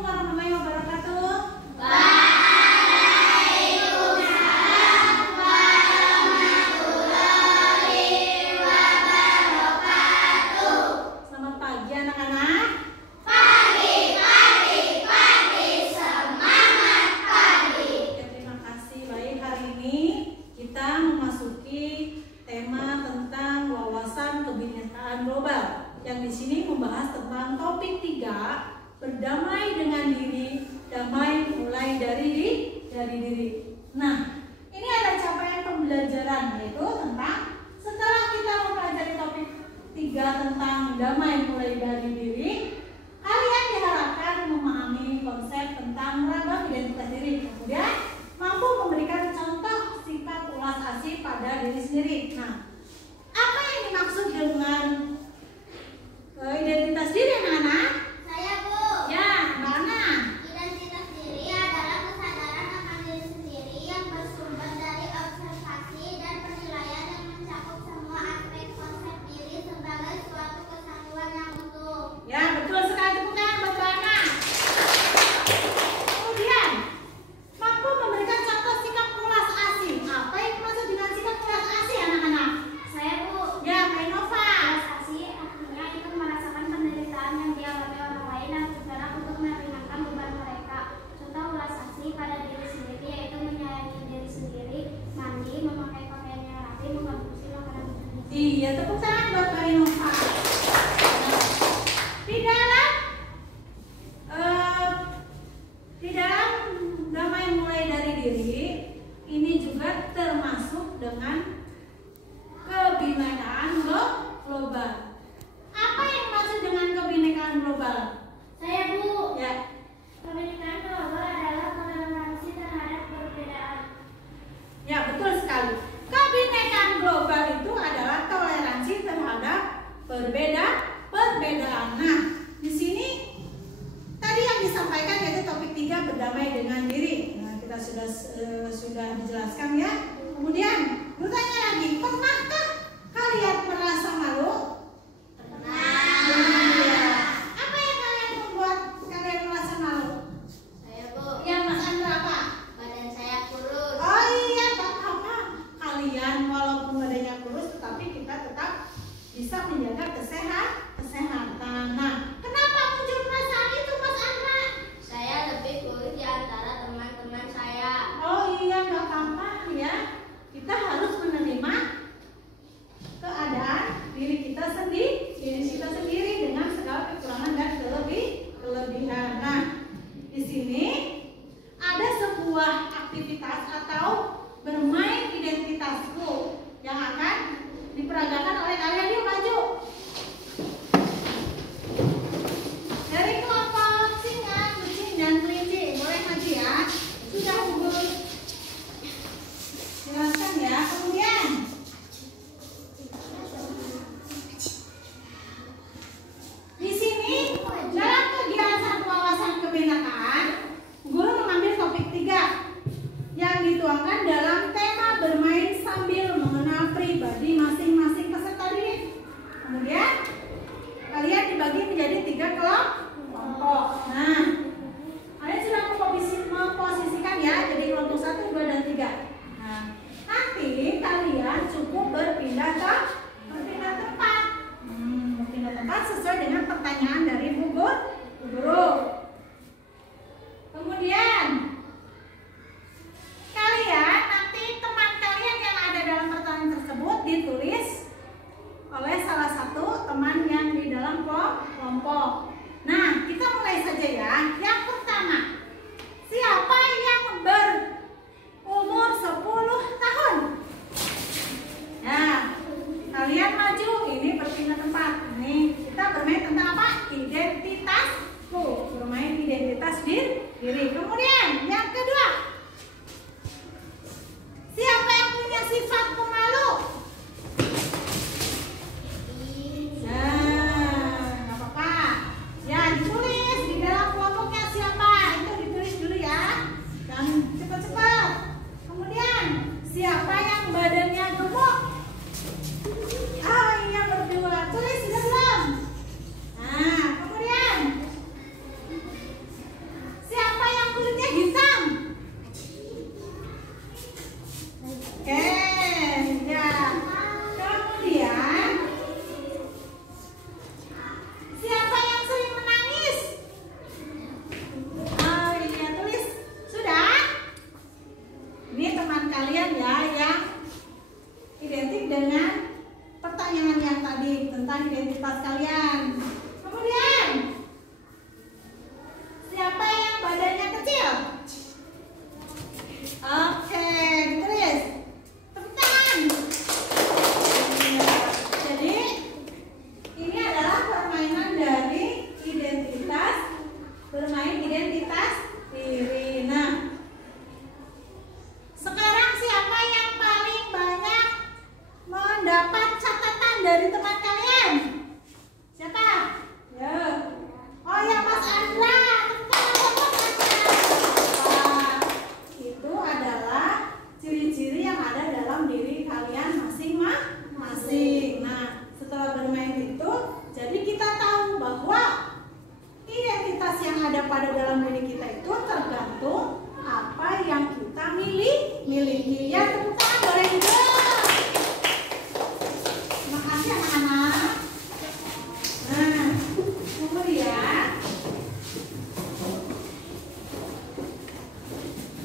Warahmatullahi wabarakatuh. Waalaikumsalam warahmatullahi wabarakatuh. Selamat pagi anak-anak. Pagi, semangat pagi. Ya, terima kasih. Baik, hari ini kita memasuki tema tentang wawasan kebinekaan global. Yang di sini membahas tentang topik 3, berdamai dengan diri, damai mulai dari diri. Nah, ini ada capaian pembelajaran, yaitu tentang setelah kita mempelajari topik 3 tentang damai mulai dari diri, kalian diharapkan memahami konsep tentang ragam identitas diri, kemudian mampu memberikan contoh sifat ulas asih pada diri sendiri. Nah, apa yang dimaksud dengan identitas diri, anak-anak? Saya, Bu. Ya, mana? Identitas diri adalah kesadaran akan diri sendiri yang bersumber dari observasi dan penilaian yang mencakup semua aspek konsep diri sebagai suatu kesatuan yang utuh. Ya, betul sekali. Tepuk tangan buat Mbak Ana. Kemudian, mampu memberikan contoh sikap ulas asih. Apa yang dimaksud dengan sikap ulas asih, anak-anak? Saya, Bu. Ya, Kak Nova. Asih artinya ikut merasakan penderitaan yang dialami orang lain dan bergerak untuk meringankan beban mereka. Contoh ulas asih pada diri sendiri yaitu menyayangi diri sendiri, mandi, memakai pakaian yang rapi, mengkonsumsi makanan bergizi. Iya, tepuk tangan buat Kak Nova. Di dalam damai mulai dari diri, ini juga termasuk dengan kebinekaan global. Apa yang dimaksud dengan kebinekaan global? Saya, Bu. Ya, Kebinekaan global adalah toleransi terhadap perbedaan. ya betul sekali. Kebinekaan global itu adalah toleransi terhadap perbedaan. Nah, di sini tadi yang disampaikan yaitu topik 3, berdamai dengan diri. Nah, kita sudah dijelaskan ya. Kemudian bertanya lagi, pernahkah kalian merasa malu? Ya. Apa yang kalian membuat kalian merasa malu? Saya, Bu. Ya, Mas Andra, apa? Badan saya kurus. Oh iya, Pak, apa? Kalian walaupun badannya kurus, tetapi kita tetap bisa menjaga kesehatan. Nah, kenapa muncul perasaan itu, Mas Andra? Saya lebih kurus di antara teman-teman saya. Oh iya, nggak apa-apa ya. Kita harus menerima keadaan diri kita sendiri dengan segala kekurangan dan kelebihan. Nah, di sini ada sebuah aktivitas atau bermain identitasku yang akan diperagakan oleh kalian. Yuk maju. Dari kelompok singa, kucing, dan kelinci, boleh maju ya. Sudah unggul. Silakan ya. Kemudian di sini dalam kegiatan wawasan kebinekaan, guru mengambil topik 3 yang dituangkan dalam tema bermain sambil mengenal pribadi masing-masing peserta didik. Kemudian kalian dibagi menjadi 3 kelompok. Nah, kalian sudah memposisikan ya, jadi kelompok 1, 2, dan 3. Nah, nanti kalian cukup berpindah tempat. Berpindah tempat sesuai dengan pertanyaan dari Bu Guru. Kemudian kalian nanti teman kalian yang ada dalam pertanyaan tersebut ditulis oleh salah satu teman yang di dalam kelompok. Nah, kita mulai saja ya. Yang pertama, siapa yang berumur 10 tahun? Nah, kalian maju, ini berpindah tempat. Ini kita bermain tentang apa? Identitasku. Bermain identitas diri. Kemudian yang kedua, siapa yang punya sifat pemalu? Nah, nggak apa-apa. Ya, ditulis di dalam kelompoknya siapa. Itu ditulis dulu ya. Dan cepat-cepat. Kemudian, siapa yang badannya gemuk? Ah, iya berdua. Tulis sudah belum? Nah, kemudian identitas diri. Nah, sekarang siapa yang paling banyak mendapat catatan dari teman kalian? Siapa? Ya. Oh ya, Mas Andra. Itu adalah ciri-ciri yang ada dalam diri kalian masing-masing. Nah, setelah bermain itu, jadi kita tahu bahwa identitas yang ada pada dalam diri kita itu tergantung apa yang kita miliki. Ya, tepuk tangan boleh juga. Terima kasih anak-anak. Nah, kemudian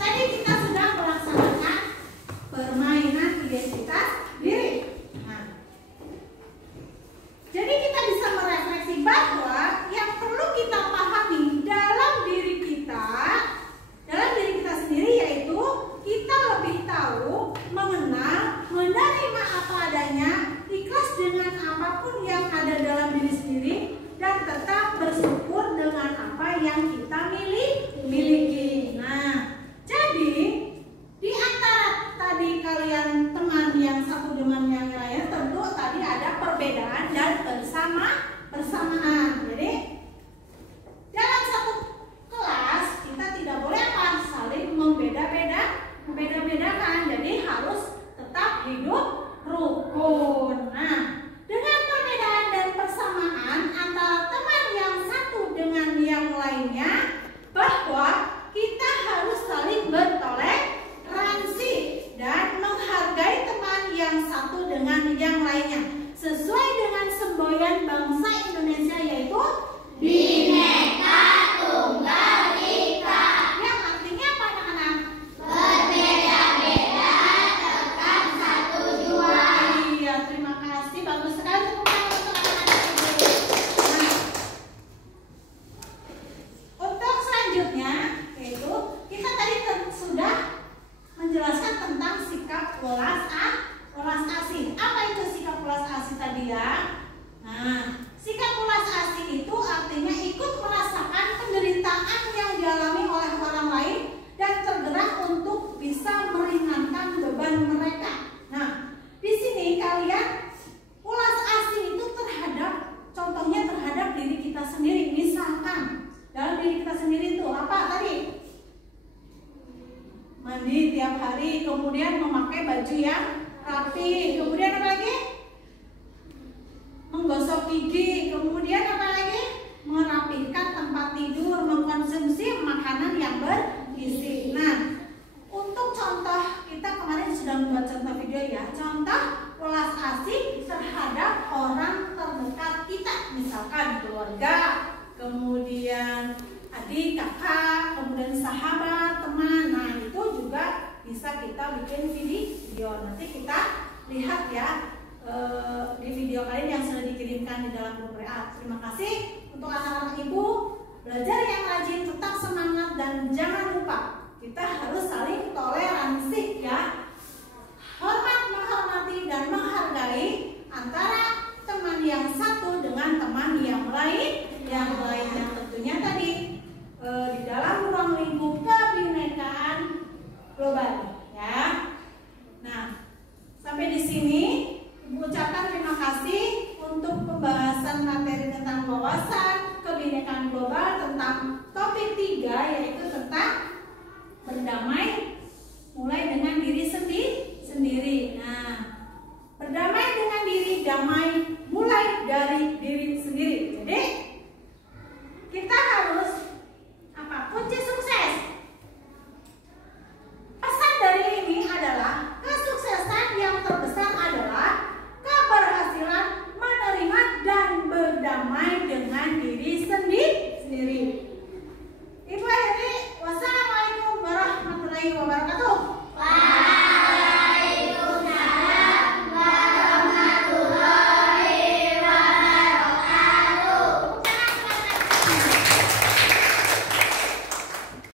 tadi kita sedang melaksanakan permainan identitas diri. Nah, jadi kita bisa merefleksi bahwa yang perlu kita pahami dalam diri kita sendiri yaitu kita lebih tahu, mengenal, menerima apa adanya, ikhlas dengan apapun yang ada dalam diri sendiri, dan tetap bersyukur dengan apa yang kita miliki. Nah, jadi di antara tadi kalian teman yang satu dengan yang lain, tentu tadi ada perbedaan dan persamaan. Jadi dalam satu kelas kita tidak boleh saling membeda-bedakan. Jadi harus tetap hidup rukun. Nah, dengan perbedaan dan persamaan antara teman yang satu dengan yang lainnya, bahwa kita harus saling bertoleransi dan menghargai teman yang satu dengan yang lainnya sesuai dengan semboyan bangsa Indonesia yaitu Bhinneka Tunggal Ika. Yang artinya apa anak-anak? Berbeda-beda tetap satu jua. Iya, terima kasih, bagus sekali. Nah, untuk selanjutnya yaitu kita tadi sudah menjelaskan tentang sikap welas asih. Apa itu sikap welas asih tadi ya? Nah, sikap welas asih itu artinya ikut merasakan penderitaan yang dialami oleh orang lain dan tergerak untuk bisa meringankan beban mereka. Nah, di sini kalian welas asih itu contohnya terhadap diri kita sendiri. Misalkan dalam diri kita sendiri itu apa tadi? Mandi tiap hari, kemudian memakai baju yang rapi, kemudian apa lagi? Menggosok gigi, kemudian apa lagi? Merapikan tempat tidur, mengkonsumsi makanan yang bergizi. Nah, untuk contoh kita kemarin sudah membuat contoh video ya, contoh welas asih terhadap orang terdekat kita, misalkan keluarga, kemudian adik, kakak, kemudian sahabat, teman. Nah, itu juga bisa kita bikin video. Nanti kita lihat ya di video kalian yang sudah dikirimkan di dalam grup WA. Terima kasih untuk anak-anak ibu. Belajar yang rajin, tetap semangat, dan jangan lupa kita harus saling toleransi ya. Menghormati dan menghargai antara teman yang satu dengan teman yang lain.